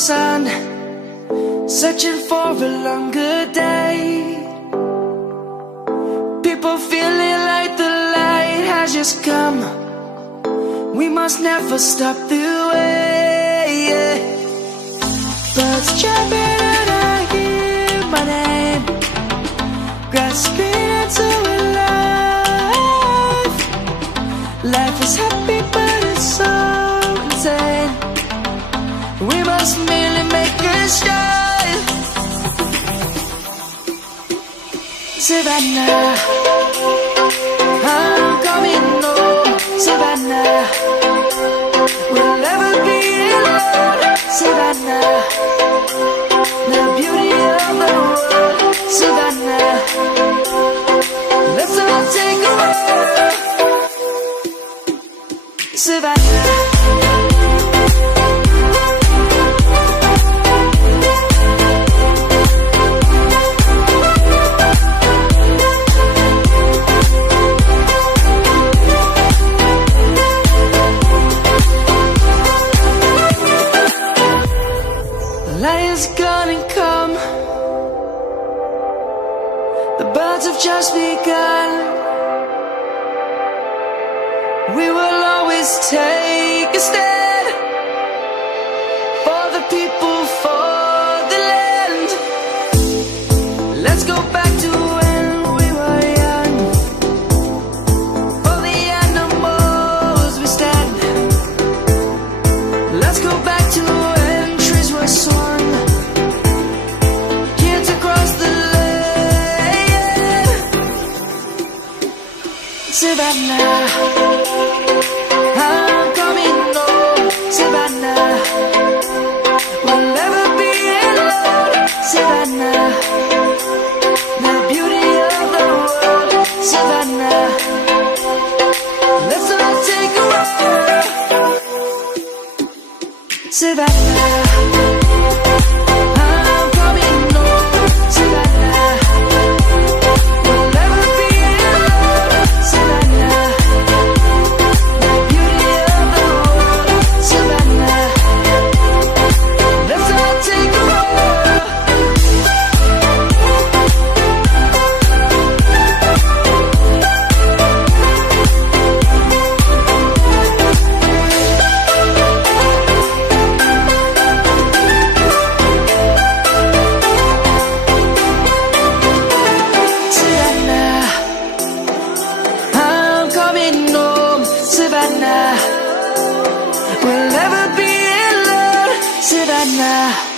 sun, searching for a longer day. People feeling like the light has just come. We must never stop the way. Birds chirping and I hear my name, grasping into life. Life is happy but it's so insane. We must merely make a start. Savannah, I'm coming home. Savannah, we'll never be alone. Savannah, the beauty of the world. Savannah, let's all take a walk. Savannah. Lion's gonna come. The birds have just begun. We will always take a stand for the people, for the land. Let's go back to when we were young. For the animals we stand. Let's go back to when trees were swung. Savannah, I'm coming home. Savannah, we'll never be alone. Savannah, the beauty of the world. Savannah, let's all take a walk. Savannah. Savannah, we'll never be alone. Savannah.